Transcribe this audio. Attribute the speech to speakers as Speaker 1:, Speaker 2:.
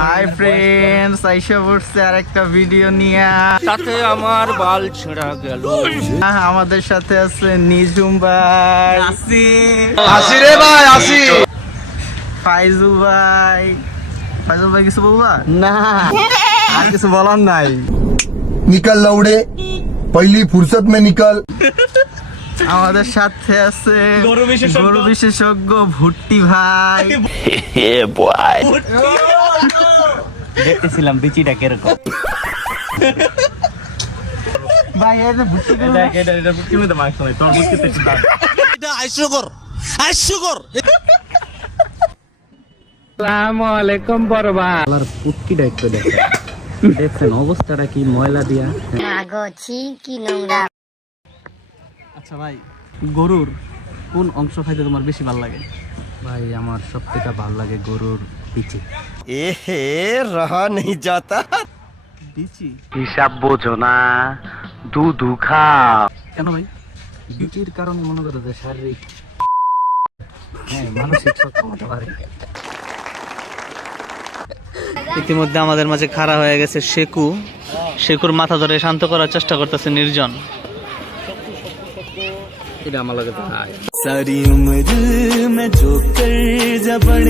Speaker 1: Hi friends আইসা পড়ছে video নিয়ে।
Speaker 2: সাথে আমার বাল ছেঁড়া গেল।
Speaker 1: আমাদের সাথে আছে নিজুম ভাই।
Speaker 3: আসি আসি রে ভাই আসি।
Speaker 1: ফাইজু ভাই। ফাইজু ভাই কিছু বলবা?
Speaker 3: না
Speaker 1: আর কিছু বলার নাই।
Speaker 4: নিকল লউড়ে পহলি ফুরসত মে নিকল।
Speaker 1: আমাদের সাথে আছে গরু বিশেষজ্ঞ। ভুট্টি ভাই।
Speaker 2: দেখতেছিলাম বিচিটা কীরকম।
Speaker 1: ভাই এই যে ভুট্টি গরু-
Speaker 2: আলার পুটকিটা একটু দেখেন দেখছেন অবস্থাটা কি ময়লা দিয়া?
Speaker 5: মাগো ছি কি নোংরা।
Speaker 6: আচ্ছা ভাই গরুর কোন অংশ খাইতে তোমার বেশি ভালো লাগে?
Speaker 2: ভাই আমার সবথেকে ভালো লাগে গরুর পিচি
Speaker 3: এ হে রহা নেই যাতা
Speaker 6: বিচি?
Speaker 2: হিসাব বোঝো না দু দু খাও।
Speaker 6: কেন ভাই?
Speaker 2: বিচির কারণে মনে করো যে শারীরিক হ্যাঁ মানসিক সক্ষমতা বাড়ে।
Speaker 6: ইতিমধ্যে আমাদের মাঝে খাড়া হয়ে গেছে শেকু। শেকুর মাথা ধরে শান্ত করার চেষ্টা করতেছে নির্জন।
Speaker 2: এটা আমার লাগে
Speaker 3: সারি উমর মে জো কর